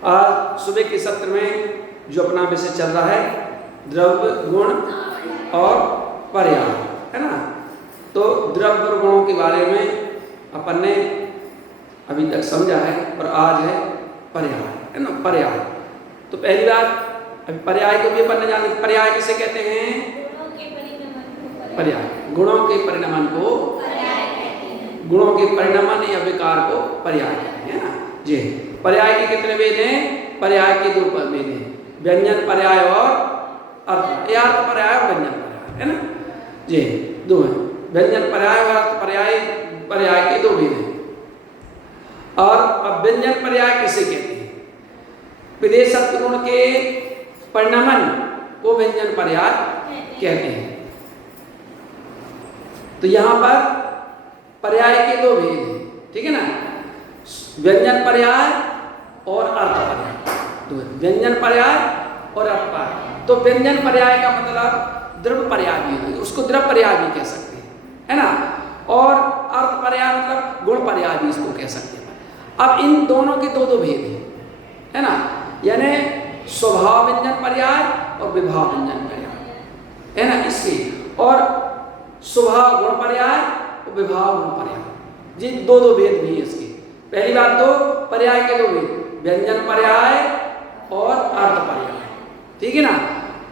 आज सुबह के सत्र में जो अपना विषय चल रहा है द्रव्य, गुण और पर्याय, है ना। तो द्रव्य और गुणों के बारे में अपन ने अभी तक समझा है और आज है पर्याय, है ना। पर्याय तो पहली बात अभी पर्याय को भी अपन ने जाने, पर्याय किसे कहते हैं? पर्याय गुणों के परिणमन को, गुणों के परिणमन या विकार को पर्याय कहते हैं ना जी। पर्याय के कितने भेद हैं? पर्याय के दो भेद हैं, व्यंजन पर्याय और अर्थ, या अर्थ पर्याय और व्यंजन पर्याय, है ना जी, दो हैं। व्यंजन पर्याय और अर्थ पर्याय, पर्याय के दो भेद हैं। और अब व्यंजन पर्याय किसे कहते हैं? विदेशत्व गुण के परिणमन को व्यंजन पर्याय कहते हैं। तो यहां पर पर्याय के दो भेद हैं, ठीक है ना, व्यंजन पर्याय और अर्थ पर्याय, दो व्यंजन पर्याय और अर्थ पर्याय। तो व्यंजन पर्याय का मतलब द्रव्य पर्याय भी है, उसको द्रव्य पर्याय भी कह सकते हैं, है ना। और अर्थ पर्याय मतलब गुण पर्याय भी इसको कह सकते हैं। अब इन दोनों के दो दो भेद हैं, है ना, यानी स्वभाव व्यंजन पर्याय और विभाव व्यंजन पर्याय, है ना इसके, और स्वभाव गुण पर्याय और विभाव गुण पर्याय, जी दो दो भेद भी है इसके। पहली बात तो पर्याय के दो भेद, व्यंजन पर्याय और अर्थ पर्याय, ठीक है ना।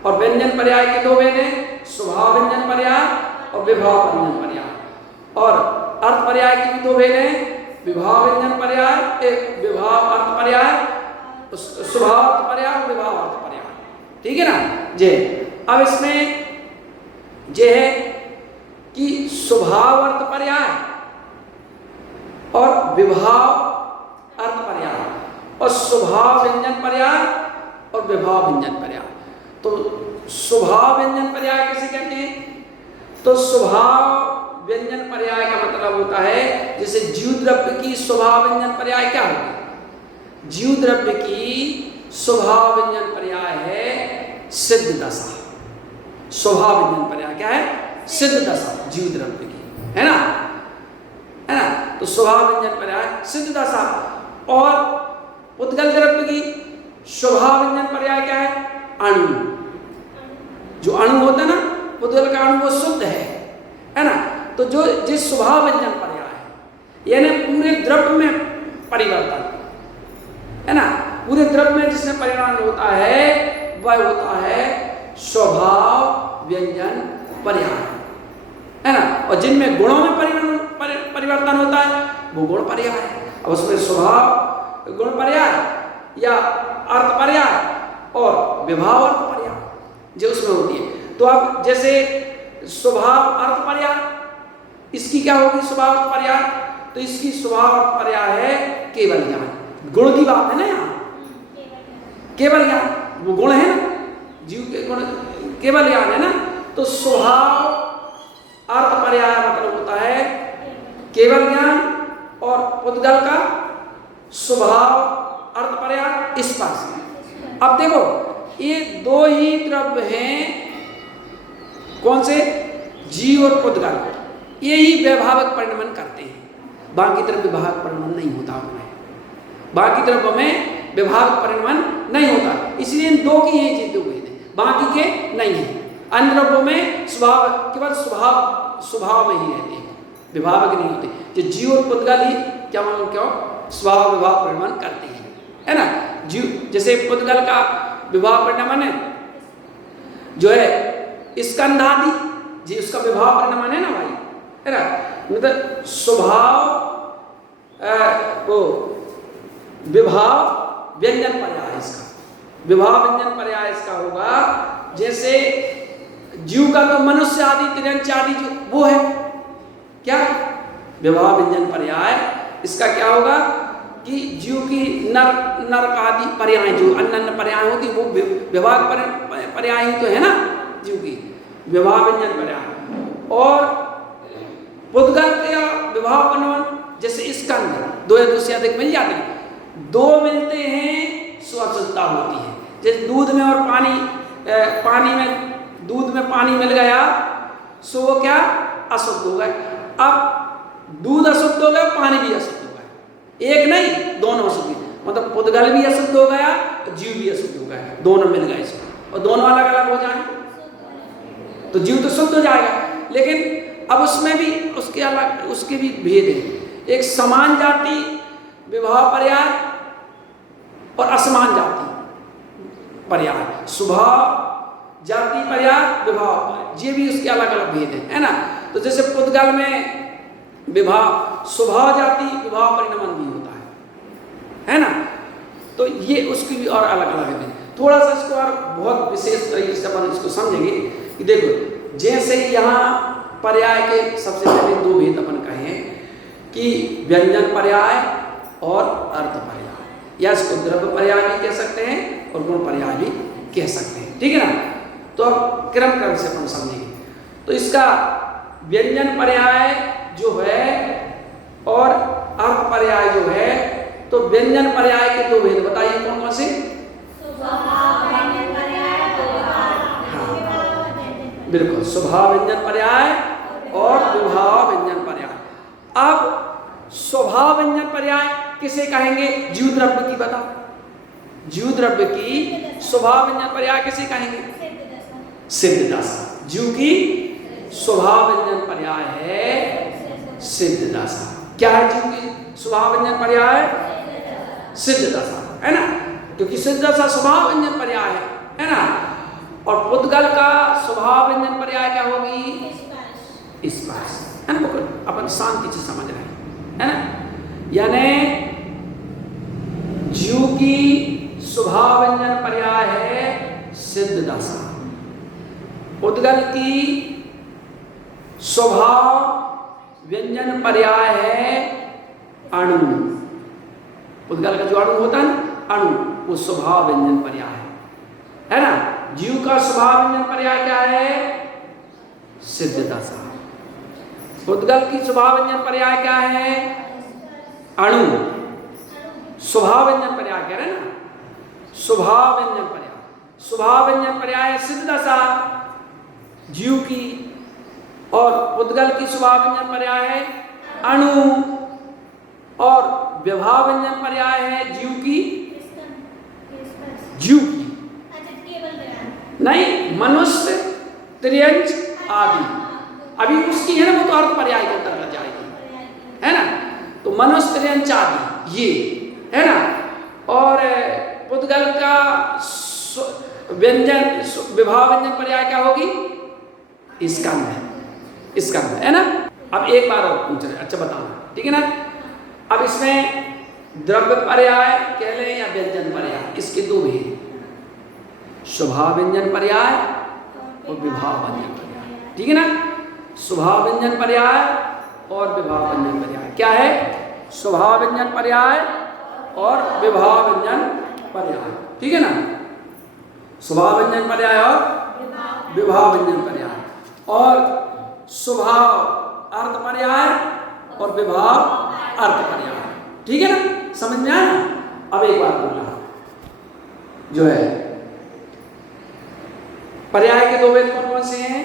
और व्यंजन पर्याय के दो भेद हैं, स्वभाव व्यंजन पर्याय और विभाव व्यंजन पर्याय। और अर्थ पर्याय के भी दो भेद हैं, विभाव व्यंजन पर्याय, विभाव अर्थ पर्याय, स्वभाव अर्थ पर्याय और विभाव अर्थ पर्याय, ठीक है ना जी। अब इसमें जे है कि स्वभाव अर्थ पर्याय और विभाव अर्थ पर्याय और स्वभाव व्यंजन पर्याय और विभाव व्यंजन पर्याय। तो स्वभाव व्यंजन पर्याय किसे कहते हैं? तो स्वभाव व्यंजन पर्याय का मतलब होता है जैसे जीव द्रव्य की स्वभाव व्यंजन पर्याय क्या होगी? जीव द्रव्य की स्वभाव व्यंजन पर्याय है सिद्ध दशा। स्वभाव व्यंजन पर्याय क्या है? सिद्ध दशा जीव द्रव्य की, है ना, है ना। तो स्वभाव व्यंजन पर्याय सिद्ध दशा। और उद्गल द्रव्य की स्वभाव व्यंजन पर्याय क्या है? अणु। जो अणु होता है ना, उद्गल का अणु वो शुद्ध है ना। तो जो जिस स्वभाव व्यंजन पर्याय है यानी पूरे द्रव्य में परिवर्तन, है ना, पूरे द्रव्य में जिसमें परिणाम होता है वह होता है स्वभाव व्यंजन पर्याय, है ना। और जिनमें गुणों में परिवर्तन होता है वो गुण पर्याय है। अब उसमें स्वभाव गुण पर्याय या अर्थ पर्याय और विभाव अर्थ पर्याय जो उसमें होती है। तो अब जैसे स्वभाव अर्थ पर्याय, इसकी क्या होगी स्वभाव अर्थ पर्याय? तो इसकी स्वभाव अर्थ पर्याय है केवल ज्ञान। गुण की बात है ना यहाँ, केवल ज्ञान, वो गुण है ना, जीव के गुण केवल ज्ञान है ना। तो स्वभाव अर्थ पर्याय मतलब होता है केवल ज्ञान और उद्गल का स्वभाव अर्थ पर्याय स्पर्श। अब देखो ये दो ही द्रव्य हैं, कौन से? जीव और उद्गल, ये ही वैभाविक परिणमन करते हैं, बाकी द्रव्य विभाग परिणमन नहीं होता उनमें, बाकी द्रव्यों में विभाग परिणमन नहीं होता, इसलिए इन दो की ये दो भेद है, बाकी के नहीं है। अन्य द्रव्यों में स्वभाव केवल स्वभाव में ही रहते हैं, विभावक नहीं होते। जो जीव और पुद्गल ही क्या मालूम क्यों स्वभाव विभाव परिणमन करते हैं, है ना। जीव जैसे पुद्गल का विभाव परिणमन है जो है स्कंधादि, जी उसका विभाव परिणमन है ना भाई, है ना। मतलब स्वभाव वो विभाव व्यंजन पर्याय, इसका विभाव व्यंजन पर्याय इसका होगा जैसे जीव का तो मनुष्य आदि तिरंच आदि जो वो है क्या विभाव व्यंजन पर्याय, इसका क्या होगा कि जीव की नरक आदि पर्याय जो अन्य पर्याय होती वो विभाग पर्याय ही तो है ना जीव की, विभाव व्यंजन पर्याय। और पुद्गल का विभाव परिणमन जैसे स्कंद, दो या दो से अधिक मिल जाते हैं, दो मिलते हैं स्वच्छता होती है। जैसे दूध में और पानी में, दूध में पानी मिल गया सो वो क्या अशुद्ध हो गए। अब दूध अशुद्ध हो गया, पानी भी अशुद्ध हो गया, एक नहीं दोनों अशुद्ध। मतलब पुद्गल भी अशुद्ध हो गया और जीव भी अशुद्ध हो गया, दोनों मिल गए इसमें, और दोनों अलग अलग हो जाए तो जीव तो शुद्ध हो जाएगा। लेकिन अब उसमें भी उसके अलग उसके भी भेद है। एक समान जाति विवाह पर्याय और असमान जाति पर्याय, स्वभाव जाति पर्याय विवाह, ये भी उसके अलग अलग भेद है ना। तो जैसे पुद्गल में विवाह स्वभाव जाति विवाह परिणमन भी होता है ना। तो ये उसकी भी और अलग अलग है। थोड़ा सा इसको और बहुत विशेष तरीके से अपन इसको समझेंगे कि देखो, जैसे यहाँ पर्याय के सबसे पहले दो भेद अपन कहे कि व्यंजन पर्याय और अर्थ पर्याय, या इसको द्रव्य पर्याय भी कह सकते हैं और गुण पर्याय भी कह सकते हैं, ठीक है ना। तो अब क्रम से अपन समझेंगे। तो इसका व्यंजन पर्याय जो है और अर्थ पर्याय जो है, तो व्यंजन पर्याय के दो भेद बताइए कौन कौन से? बिल्कुल, स्वभाव व्यंजन पर्याय और विभाव व्यंजन पर्याय। अब स्वभाव व्यंजन पर्याय किसे कहेंगे? जीव द्रव्य की बताओ, जीव द्रव्य की स्वभाव व्यंजन पर्याय किसे कहेंगे? सिद्ध दशा। जीव की स्वभाव व्यंजन पर्याय है सिद्ध दशा। क्या है जीव की स्वभाव व्यंजन पर्याय? सिद्ध दशा, है ना, क्योंकि सिद्ध दशा स्वभाव व्यंजन पर्याय है ना। और पुद्गल का स्वभाव व्यंजन पर्याय क्या होगी? स्पर्श, है ना। अपन शांति से समझ रहे हैं, है ना। यानी जीव की स्वभाव व्यंजन पर्याय है सिद्ध दशा, पुद्गल की स्वभाव व्यंजन पर्याय है अणु। पुद्गल का जो अणु होता है ना, अणु, वो स्वभाव व्यंजन पर्याय है ना। जीव का स्वभाव व्यंजन पर्याय क्या है? सिद्ध दशा। पुद्गल की स्वभाव व्यंजन पर्याय क्या है? अणु। स्वभाव व्यंजन पर्याय कह रहे हैं ना, स्वभाव व्यंजन पर्याय, स्वभाव व्यंजन पर्याय सिद्ध दशा जीव की, और पुद्गल की स्वभाव व्यंजन पर्याय है अणु, और विभाव व्यंजन पर्याय है जीव की, जीव की नहीं, मनुष्य, त्रियंच आदि। अभी उसकी है ना, वो तो अर्थ पर्याय के अंतर्गत जाएगी, है ना। तो मनुष्य, त्रियंच आदि ये है ना। और पुद्गल का व्यंजन विभाव व्यंजन पर्याय क्या होगी? स्कंध, स्कंध, है ना। अब एक बार और पूछ रहे, अच्छा बताओ, ठीक है ना। अब इसमें द्रव्य पर्याय कह लें या व्यंजन पर्याय, इसके दो भेद, स्वभाव व्यंजन पर्याय और विभाव व्यंजन पर्याय, ठीक है ना। स्वभाव व्यंजन पर्याय और विभाव व्यंजन पर्याय क्या है? स्वभाव व्यंजन पर्याय और विभाव व्यंजन पर्याय, ठीक है ना। स्वभाव व्यंजन पर्याय और विभाव व्यंजन पर्याय, और स्वभाव अर्थ पर्याय और विभाव अर्थ पर्याय, ठीक है ना। समझ में आया? अब एक बार बोलना जो है पर्याय के दो भेद कौन कौन से हैं?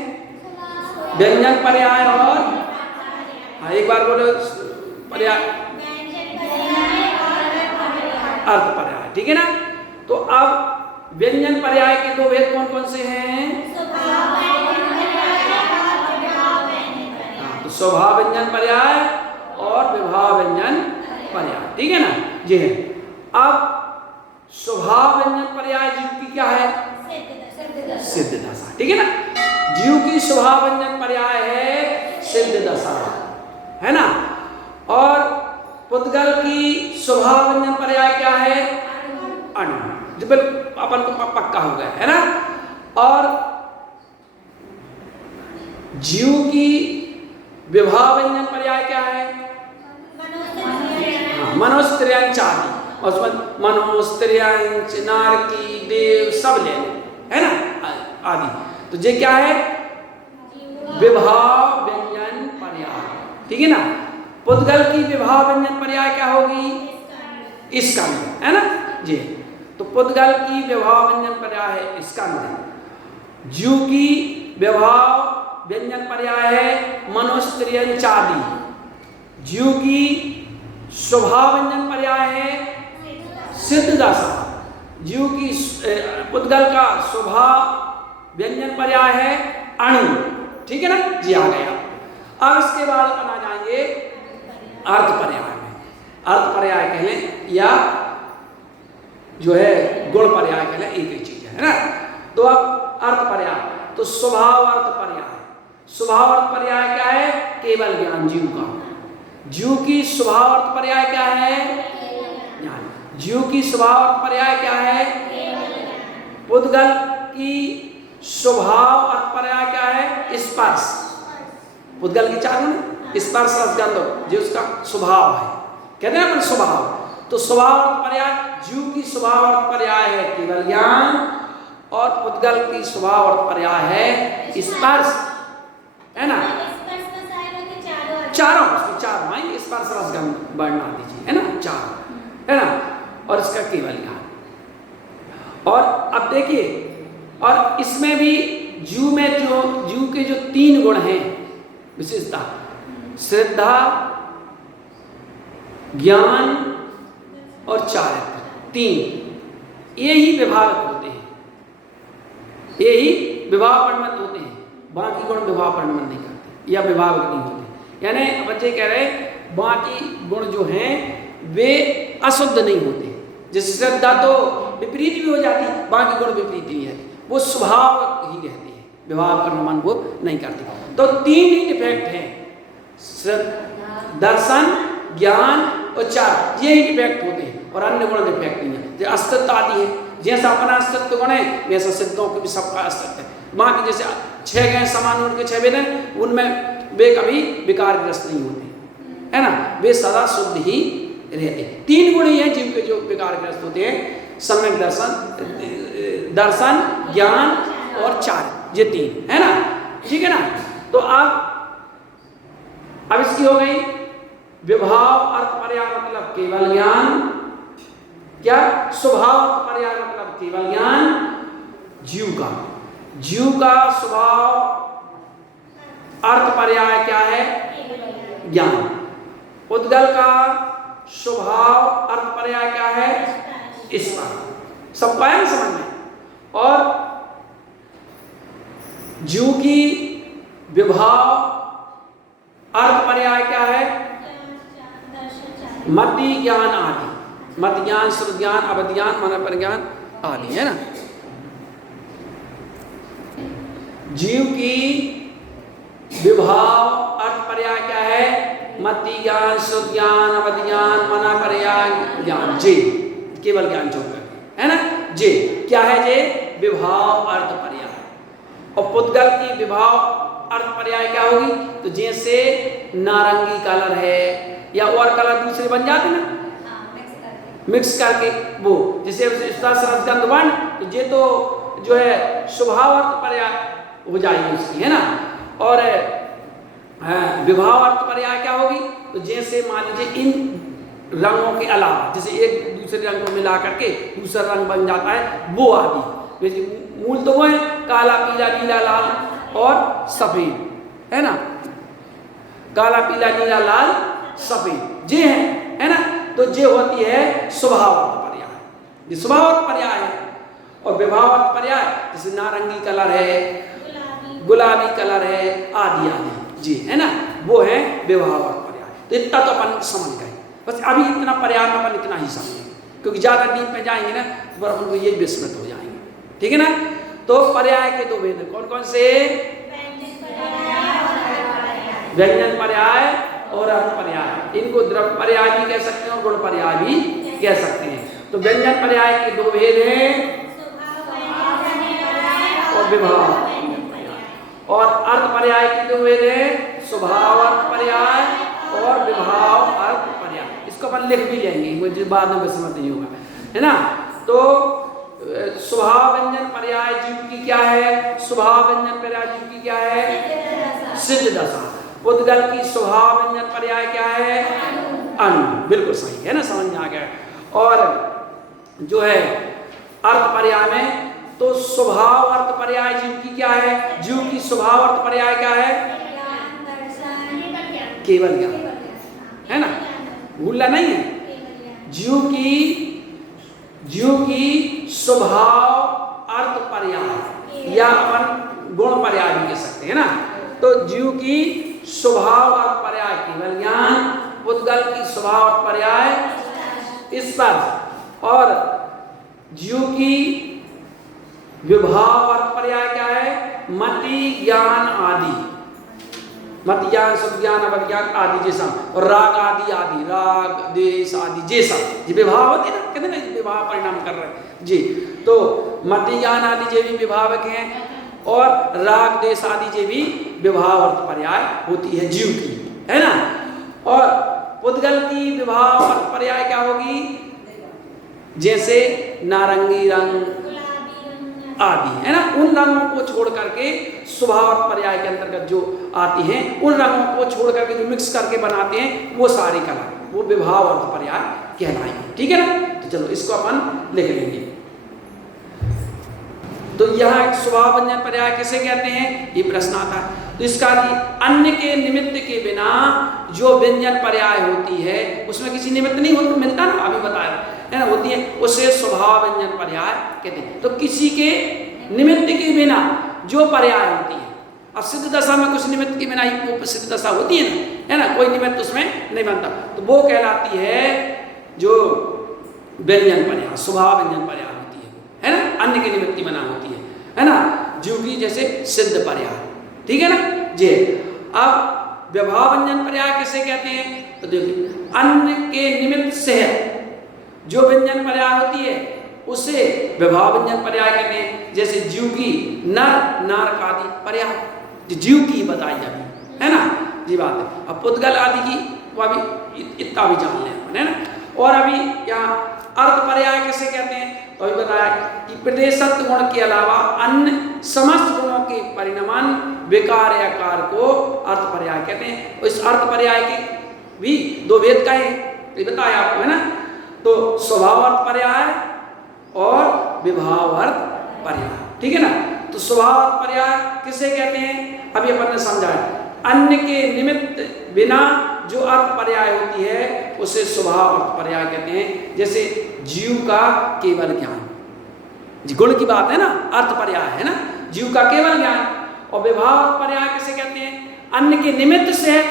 व्यंजन पर्याय और, हाँ एक बार बोलो, पर्याय अर्थ पर्याय, ठीक है ना। तो अब व्यंजन पर्याय के दो भेद कौन कौन से हैं? स्वभाव व्यंजन पर्याय और विभाव व्यंजन पर्याय, ठीक है ना। ये है। अब स्वभाव व्यंजन पर्याय जीव की क्या है? सिद्ध दशा, ठीक है ना। जीव की स्वभाव व्यंजन पर्याय है सिद्ध दशा, है ना। और पुद्गल की स्वभाव व्यंजन पर्याय क्या है? अणु। जब अपन को पक्का हो गया, है ना। और जीव की विभाव व्यंजन पर्याय क्या है? मनुष्य, त्रियंच आदि, और उसमें मनुष्य, त्रियंच, नारकी, देव सब ले, है ना, आदि। तो ये क्या है? विभाव व्यंजन पर्याय, ठीक है ना। पुद्गल की विभाव व्यंजन पर्याय क्या होगी? स्कंध, है ना जी। तो पुद्गल की विभाव व्यंजन पर्याय है स्कंध, जीव की विभाव व्यंजन पर्याय है मनुष्य, त्रियंच आदि, जीव की स्वभाव व्यंजन पर्याय है सिद्ध दशा, जीव की पुद्गल का स्वभाव व्यंजन पर्याय है अणु, ठीक है ना जी, आ गया। अब इसके बाद अपन आ जाएंगे अर्थ पर्याय में। अर्थ पर्याय कहें या जो है गुण पर्याय कहें, एक ही चीज है ना। तो अब अर्थ पर्याय, तो स्वभाव अर्थ पर्याय। स्वभाव अर्थ पर्याय क्या है? केवल ज्ञान, जीव का। जीव की स्वभाव अर्थ पर्याय क्या है? ज्ञान। जीव की स्वभाव अर्थ पर्याय क्या है? पुद्गल की स्वभाव अर्थ पर्याय क्या है? स्पर्श। पुद्गल की चार गुण, स्पर्श रसगंध, जो उसका स्वभाव है, कहते हैं ना स्वभाव। तो स्वभाव अर्थ पर्याय, जीव की स्वभाव अर्थ पर्याय है केवल ज्ञान, और पुद्गल की स्वभाव अर्थ पर्याय है स्पर्श, है ना। चारों, उसकी चार माइंड स्पर्श रसगंध बढ़ना दीजिए, है ना, चार, है ना। और इसका केवल ज्ञान। और अब देखिए, और इसमें भी जीव में जो जीव के जो तीन गुण हैं विशेषता, श्रद्धा, ज्ञान और चारित्र, तीन, ये ही विभावक होते हैं, ये ही विभाव परिणत होते हैं। बाकी गुण विभाव परिणत नहीं करते या विभावक नहीं होते। यानी बच्चे कह रहे बाकी गुण जो हैं वे अशुद्ध नहीं होते। जैसे श्रद्धा तो विपरीत भी हो जाती, बाकी गुण विपरीत नहीं है, वो स्वभाव ही रहती है, विभाव परिणमन वो नहीं करती। तो तीन ही डिफेक्ट हैं, दर्शन, ज्ञान और चार, ये ही डिफेक्ट होते हैं, और अन्य गुण डिफेक्ट नहीं है। जैसे अस्तित्व आदि है, जैसा अपना अस्तित्व गुण है वैसा सिद्धों के भी सबका अस्तित्व है। बाकी जैसे 6 गए समान उनके 6 वेद हैं, उनमें वे कभी विकारग्रस्त नहीं होते, है ना, वे सदा शुद्ध ही रहते। तीन गुण ही हैं जीव के जो विकारग्रस्त होते हैं, सम्यक दर्शन, दर्शन, ज्ञान और चार, ये तीन, है ना, ठीक है ना। तो अब इसकी हो गई विभाव अर्थ पर्याय मतलब केवल ज्ञान, क्या स्वभाव अर्थ पर्याय मतलब केवल ज्ञान, जीव का स्वभाव अर्थ पर्याय क्या है? ज्ञान। पुद्गल का स्वभाव अर्थ पर्याय क्या है? स्पर्श। सबको आया समझ में? और जीव की विभाव अर्थ पर्याय क्या है? मति, ज्ञान आदि, मत ज्ञान, श्रुत ज्ञान, अवध ज्ञान, मन परिज्ञान आदि, है ना। जीव की विभाव अर्थ पर्याय क्या है? मति ज्ञान, श्रुत ज्ञान, अवध ज्ञान, मन पर्याय ज्ञान, जे केवल ज्ञान छोड़ करके, है ना। जे क्या है? जे विभाव अर्थ पर्याय। और पुद्गल की विभाव अर्थ पर्याय क्या होगी? तो जैसे नारंगी कलर है या और कलर दूसरे बन जाते ना, मिक्स करके, वो जैसे रसगंध वर्ण, तो ये तो जो है स्वभाव अर्थ पर्याय हो जाएगी उसकी, है ना। और विभाव अर्थ पर्याय क्या होगी? तो जैसे मान लीजिए इन रंगों के अलावा, जैसे एक दूसरे रंग को मिला करके दूसरा रंग बन जाता है, वो आदि। मूल तो वो है काला, पीला, नीला, लाल और सफेद, है ना, काला, पीला, नीला, लाल, सफेद, ये है ना। तो ये होती है स्वभाव अर्थ पर्याय, ये स्वभाव अर्थ पर्याय है। और विभाव अर्थ पर्याय जैसे नारंगी कलर है, गुलाबी कलर है, आदि आदि, जी, है ना, वो है विभाव अर्थ पर्याय। तो इतना तो अपन समझ गए, बस अभी इतना पर्याय अपन इतना ही समझेंगे, क्योंकि ज्यादा डीप में जाएंगे ना तो अपन को ये विस्मृत हो जाएंगे, ठीक है ना। तो पर्याय के दो भेद कौन कौन से? व्यंजन पर्याय और अर्थ पर्याय। इनको द्रव्य पर्याय भी कह सकते हैं और गुण पर्याय भी कह सकते हैं। तो व्यंजन पर्याय के दो भेद हैं, और विभाव, और अर्थ पर्याय के दो भेद हैं, स्वभाव अर्थ पर्याय और विभाव अर्थ पर्याय। इसको अपन लिख भी लेंगे, मुझे बाद में विस्मृत नहीं होगा, है ना। तो स्वभाव व्यंजन पर्याय जीव की क्या है? स्वभाव व्यंजन पर्याय जीव की क्या है? सिद्ध दशा। पुद्गल की स्वभाव व्यंजन पर्याय क्या है? अणु। बिल्कुल सही है ना, समझ में आ गया। और जो है अर्थ पर्याय में, तो स्वभाव अर्थ पर्याय जीव की क्या है? जीव की स्वभाव अर्थ पर्याय क्या है? केवल ज्ञान, है ना, भूलना नहीं है। जीव की जीव की स्वभाव अर्थ पर्याय या अपन गुण पर्याय भी कह सकते हैं ना। तो जीव की स्वभाव अर्थ पर्याय केवल ज्ञान, पुद्गल की स्वभाव अर्थ पर्याय स्पर्श, और जीव की विभाव अर्थ पर्याय क्या है? मति ज्ञान आदि, मति ज्ञान सब ज्ञान अवध ज्ञान आदि जैसा, और राग आदि आदि, राग देश आदि जैसा जी विभाव होते ना, कहते ना विभाव परिणाम कर रहे हैं जी। तो मति ज्ञान आदि जे भी विभावक हैं, और राग देश आदि जे भी विभाव अर्थ पर्याय होती है जीव की, है ना। और पुद्गल की विभाव अर्थ पर्याय क्या होगी? जैसे नारंगी रंग आदि, है ना। उन रंगों को छोड़ करके स्वभाव अर्थ पर्याय के अंतर्गत जो आती हैं, उन रंगों को छोड़ करके जो मिक्स करके बनाते हैं वो सारी कला, वो विभाव अर्थ पर्याय कहलाएंगे, ठीक है ना। तो चलो इसको अपन लिख लेंगे। तो यहाँ एक स्वभाव व्यंजन पर्याय किसे कहते हैं, ये प्रश्न आता है। तो इसका अन्य के निमित्त के बिना जो व्यंजन पर्याय होती है उसमें किसी निमित्त नहीं होता, मिलता ना, अभी बताया है ना, होती है, उसे स्वभाव व्यंजन पर्याय कहते हैं। तो किसी के निमित्त के बिना जो पर्याय होती है, अब सिद्ध दशा में कुछ निमित्त के बिना ही वो सिद्ध दशा होती है ना, है ना, कोई निमित्त उसमें नहीं बनता, तो वो कहलाती है जो व्यंजन पर्याय, स्वभाव व्यंजन पर्याय होती है ना, अन्य के निमित्त की बना होती है ना। जीव की जैसे सिद्ध पर्याय, ठीक है ना जी। अब विभाव व्यंजन पर्याय किसे कहते हैं? तो देखिए, अन्य के निमित्त से जो व्यंजन पर्याय होती है उसे विभाव व्यंजन पर्याय कहते हैं। जैसे जीव की नर नारक आदि पर्याय, जीव की बताई जाती है ना जी बात है। अब पुद्गल आदि की वो अभी इतना भी जान लें, है ना। और अभी यहाँ अर्थ पर्याय किसे कहते हैं? तो अभी बताया कि प्रदेशत्व गुण के अलावा अन्य समस्त गुणों के परिणमन विकार या कार को अर्थ पर्याय कहते हैं। इस अर्थ पर्याय के भी दो भेद का है, ये बताया आपको, है ना। तो स्वभाव अर्थ पर्याय और विभाव अर्थ पर्याय, ठीक है ना। तो स्वभाव अर्थ पर्याय किसे कहते हैं? अभी अपन ने समझाया, अन्य के निमित्त बिना जो अर्थ पर्याय होती है उसे स्वभाव अर्थ पर्याय कहते हैं। जैसे जीव का केवल ज्ञान, गुण की बात है ना, अर्थ पर्याय है ना, जीव का केवल ज्ञान। और विभाव अर्थ पर्याय किसे कहते हैं? अन्य के निमित्त से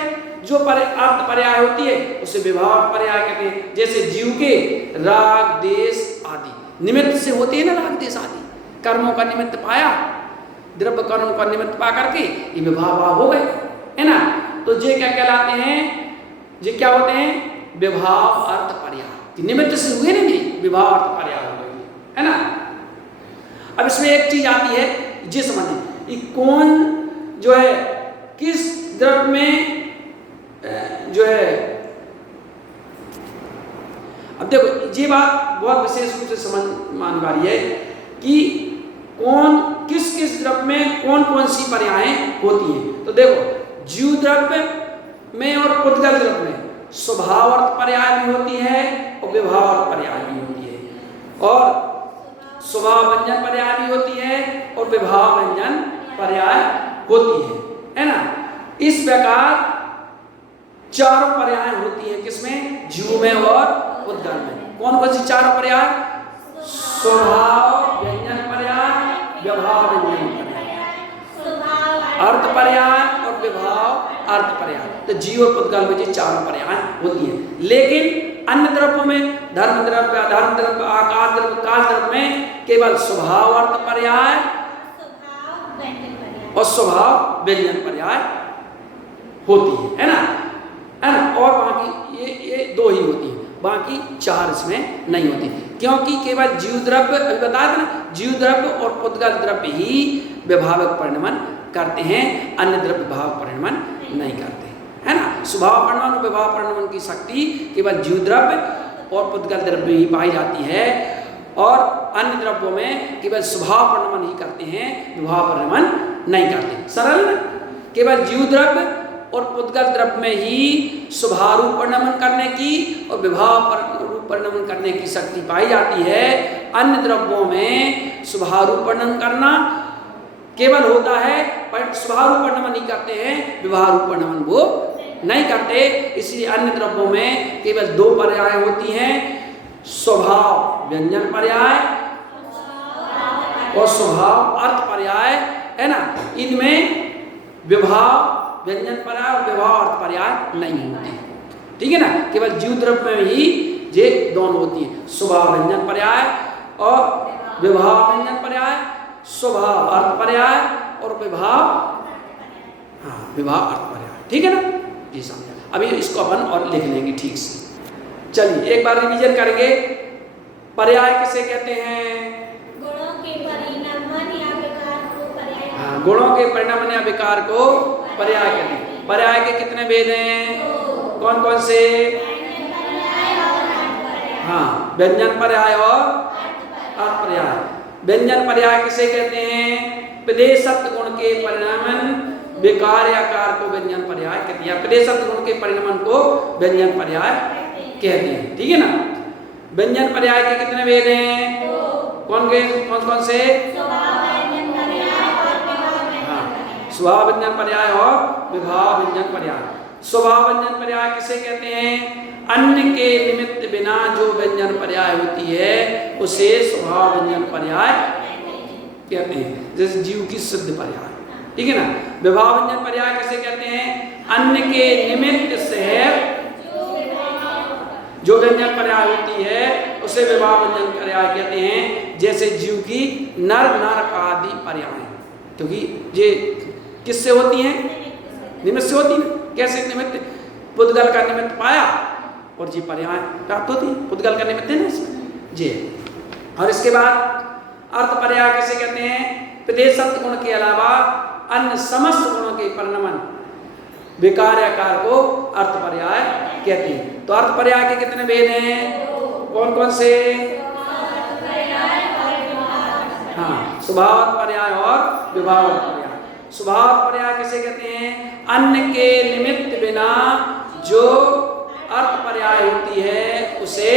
जो अर्थ पर्याय होती है उसे विभाव अर्थ पर्याय कहते हैं। जैसे जीव के राग देश आदि निमित्त से होते हैं ना, राग देश आदि कर्मों का निमित्त पाया, द्रव्य कर्मों का निमित्त पा करके ये विभाव हो गए, है ना। तो ये क्या कहलाते हैं? ये क्या होते हैं? विभाव अर्थ पर्याय, निमित्त से हुए ना, विभाव अर्थ पर्याय हो गए, है ना। अब इसमें एक चीज आती है, ये समझिए, कौन जो है किस द्रव्य में जो है, अब देखो ये बात बहुत विशेष रूप से समझ मान वाली है कि कौन किस किस द्रव्य में कौन कौन सी पर्यायें होती हैं। तो देखो, जीव द्रव्य में और पुद्गल द्रव्य में स्वभाव अर्थ पर्याय भी होती है और विभाव अर्थ पर्याय भी होती है, और स्वभाव व्यंजन पर्याय भी होती है और विभाव व्यंजन पर्याय होती है ना। इस प्रकार चारों पर्याय होती है, किसमें? जीव में और पुद्गल में। कौन कौन सी चारों पर्याय? स्वभाव व्यंजन पर्याय, विभाव व्यंजन पर्याय, अर्थ पर्याय और विभाव अर्थ पर्याय। तो जीव और पुद्गल में ये चारों पर्याय होती हैं। लेकिन अन्य द्रव्यों में, धर्म द्रव्य, अधर्म द्रव्य, आकार द्रव्य, काल द्रव्य में केवल स्वभाव अर्थ पर्याय और स्वभाव व्यंजन पर्याय होती है ना, है ना। और बाकी ये दो ही होती है, बाकी चार इसमें नहीं होती, क्योंकि केवल जीव द्रव्य, अभी बताया था ना, जीव द्रव्य और पुद्गल द्रव्य ही विभावक परिणमन करते हैं, अन्य द्रव्य विभाव परिणमन नहीं करते, है ना। स्वभाव परिणमन और विभाव परिणमन की शक्ति केवल जीव द्रव्य और पुद्गल द्रव्य ही पाई जाती है, और अन्य द्रव्यों में केवल स्वभाव परिणमन ही करते हैं, विभाव परिणमन नहीं करते। सरल ना, केवल जीव द्रव्य और पुद्गल द्रव्य में ही स्वभाव रूप परिणमन करने की और विभाव रूप परिणमन करने की शक्ति पाई जाती है। अन्य द्रव्यों में स्वभाव रूप परिणमन करना केवल होता है, पर स्वभाव रूप परिणमन नहीं करते हैं, विभाव रूप परिणमन वो नहीं करते। इसलिए अन्य द्रव्यों में केवल दो पर्याय होती हैं, स्वभाव व्यंजन पर्याय और स्वभाव अर्थ पर्याय, है ना। इनमें विभाव व्यंजन पर्याय और विभाव अर्थ पर्याय नहीं होते, ठीक है ना। केवल जीव द्रव्य में ही ये दोनों होती है, स्वभाव व्यंजन पर्याय और विभाव व्यंजन पर्याय, स्वभाव अर्थ पर्याय और विभाव, हाँ, विभाव अर्थ पर्याय, ठीक है ना जी, समझा। अभी इसको अपन और लिख लेंगे ठीक से। चलिए एक बार रिवीजन करेंगे। पर्याय किसे कहते हैं? गुणों के परिणामन या विकार को पर्याय। हाँ, गुणों के परिणामन या विकार को पर्याय कहते हैं। पर्याय के कितने भेद हैं? कौन कौन से? हाँ, व्यंजन पर्याय और अर्थ पर्याय। व्यंजन पर्याय किसे कहते हैं? प्रदेशत्व गुण के परिणामन विकार या कार को व्यंजन पर्याय कहते हैं। प्रदेशत्व गुण के परिणामन को व्यंजन पर्याय कहते हैं, ठीक है ना। व्यंजन पर्याय के कितने भेद हैं? कौन कौन से? हाँ, स्वभाव व्यंजन पर्याय और विभाव व्यंजन पर्याय। स्वभाव व्यंजन पर्याय किसे कहते हैं? अन्य के निमित्त बिना जो व्यंजन पर्याय होती है उसे स्वभाव व्यंजन पर्याय कहते हैं, जैसे जीव की सिद्ध पर्याय, ठीक है ना। विभाव व्यंजन पर्याय किसे कहते हैं? अन्य के निमित्त से जो व्यंजन पर्याय होती है उसे विभाव व्यंजन पर्याय कहते हैं, जैसे जीव की नर नरक आदि पर्याय, क्योंकि ये किससे होती हैं? निमित्त से होती है। कैसे निमित्त? पुद्गल का निमित्त पाया और जी पर्याय प्राप्त होती है, पुद्गल का निमित्त है ना इसमें जी। और इसके बाद अर्थ पर्याय किसे कहते हैं? प्रदेशत्व गुण के अलावा अन्य समस्त गुणों के परिणामन विकार या कार को अर्थ पर्याय कहते हैं। तो अर्थ पर्याय के कितने भेद हैं? कौन कौन से? हाँ, स्वभाव पर्याय और विभाव पर्याय। स्वभाव पर्याय किसे कहते हैं? अन्य के निमित्त बिना जो अर्थ पर्याय होती है उसे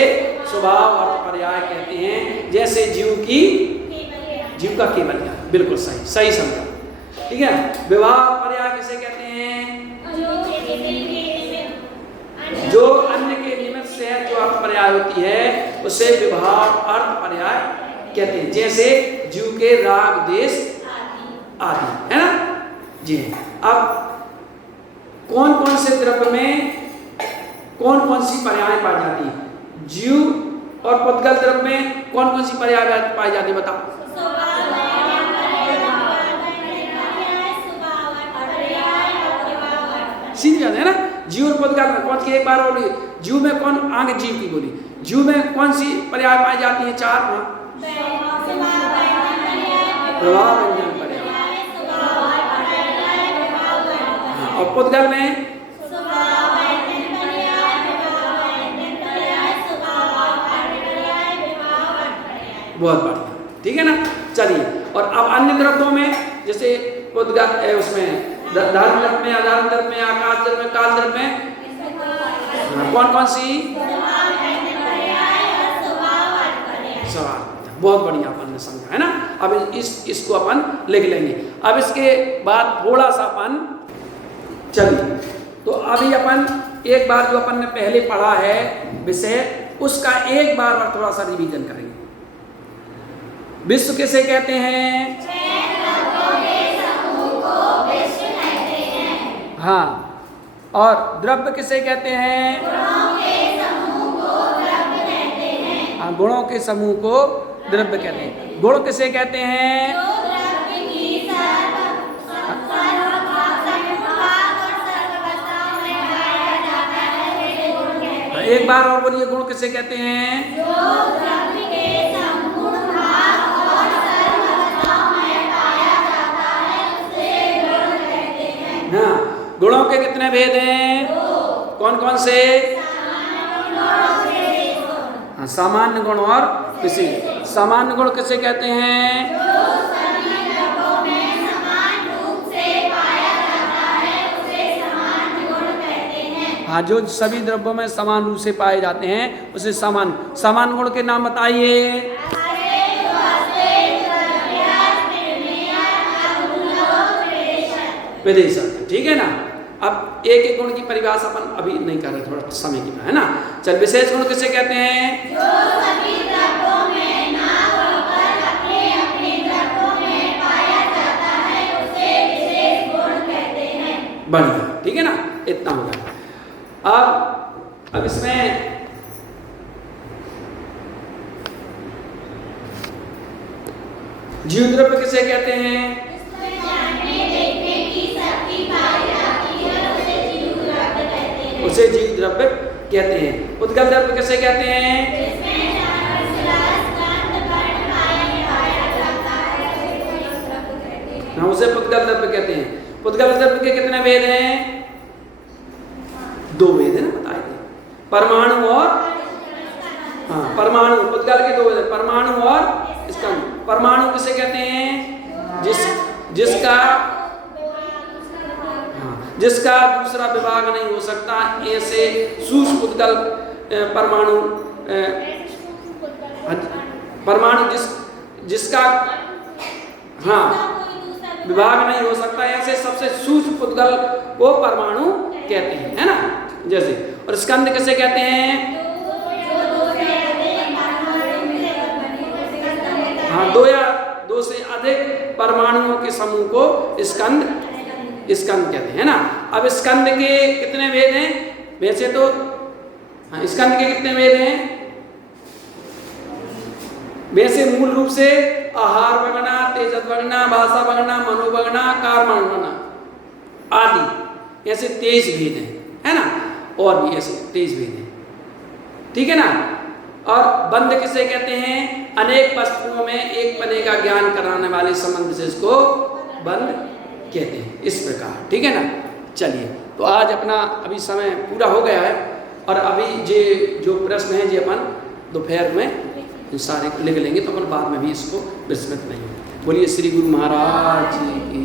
स्वभाव अर्थ पर्याय कहते हैं, जैसे जीव का केवल ज्ञान। बिल्कुल सही, सही समझा, ठीक है। विभाव पर्याय किसे कहते हैं? जो अन्य के निमित्त से जो अर्थ पर्याय होती है उसे विभाव अर्थ पर्याय कहते हैं, जैसे जीव के राग देश आदि, है ना जी। अब कौन कौन से द्रव्य में कौन कौन सी पर्याय पाई जाती है? जीव और पुद्गल द्रव्य में कौन कौन सी पर्याय पाई जाती है, बताओ। सीधी बात है ना। जीव और पुद्गल में कौन सी? एक बार और जीव में कौन? आगे जीव की बोली। जीव में कौन सी पर्याय पाई जाती है? चार। प्रभाव व्यंजन पर्याय, और पुद्गल में बहुत बढ़िया, ठीक है ना। चलिए, और अब अन्य द्रव्यों में जैसे पुद्गल उसमें धर्म द्रव्य में, अधर्म द्रव्य में, आकाश द्रव्य में, काल द्रव्य में कौन कौन सी? सवाल, बहुत बढ़िया अपन ने समझा, है ना। अब इसको अपन लिख लेंगे। अब इसके बाद थोड़ा सा अपन चलिए, तो अभी अपन एक बार जो अपन ने पहले पढ़ा है विषय, उसका एक बार थोड़ा सा रिवीजन करेंगे। विश्व किसे कहते हैं? हाँ, और द्रव्य किसे कहते हैं? हाँ, गुणों के समूह को द्रव्य कहते हैं। गुण किसे कहते हैं? एक बार और बोलिए, गुण किसे कहते हैं? हाँ, गुणों के कितने भेद हैं? कौन कौन से? हाँ, सामान्य गुण और विशेष। सामान्य गुण किसे कहते हैं? हाँ, जो सभी द्रव्यों में समान रूप से पाए जाते हैं उसे सामान्य गुण के नाम बताइए। विदेशक, ठीक है ना। अब एक एक गुण की परिभाषा अपन अभी नहीं कर रहे, थोड़ा समय की है ना। चल, विशेष गुण किसे कहते हैं? जो सभी द्रव्यों बढ़िया, ठीक है ना, इतना होगा। अब इसमें जीव द्रव्य किसे कहते हैं? उसे जीव द्रव्य कहते हैं। उद्गल द्रव्य किसे कहते हैं? हाँ, उसे पुद्गल द्रव्य कहते हैं। पुद्गल द्रव्य के कितने भेद हैं? 2 भेद है ना, बताए थे, परमाणु और हाँ परमाणु। पुद्गल के 2 भेद हैं, परमाणु और स्कंद। परमाणु किसे कहते हैं? जिसका दूसरा विभाग नहीं हो सकता, ऐसे सूक्ष्म पुद्गल परमाणु। परमाणु जिसका हाँ विभाग नहीं हो सकता, ऐसे सबसे सूक्ष्म पुद्गल को परमाणु कहते हैं, है ना। जैसे, और स्कंद किसे कहते हैं? हाँ, 2 या 2 से अधिक परमाणुओं के समूह को स्कंद कहते हैं, है ना। अब स्कंद के कितने भेद हैं? वैसे तो हाँ, स्कंद के कितने भेद हैं? वैसे मूल रूप से आहार वगना, तेजस वगना, भाषा वगना, मनोवगना, कार्मण वगना आदि ऐसे 23 भेद हैं, है ना। और भी ऐसे 23 भेद हैं, ठीक है ना। और बंध किसे कहते हैं? अनेक वस्तुओं में एक पने का ज्ञान कराने वाले संबंध विशेष को बंध कहते हैं, इस प्रकार, ठीक है ना। चलिए, तो आज अपना अभी समय पूरा हो गया है, और अभी जो प्रश्न है, अपन दोपहर में सारे लिख लेंगे, तो अपन बाद में भी इसको विस्मृत नहीं। बोलिए श्री गुरु महाराज की।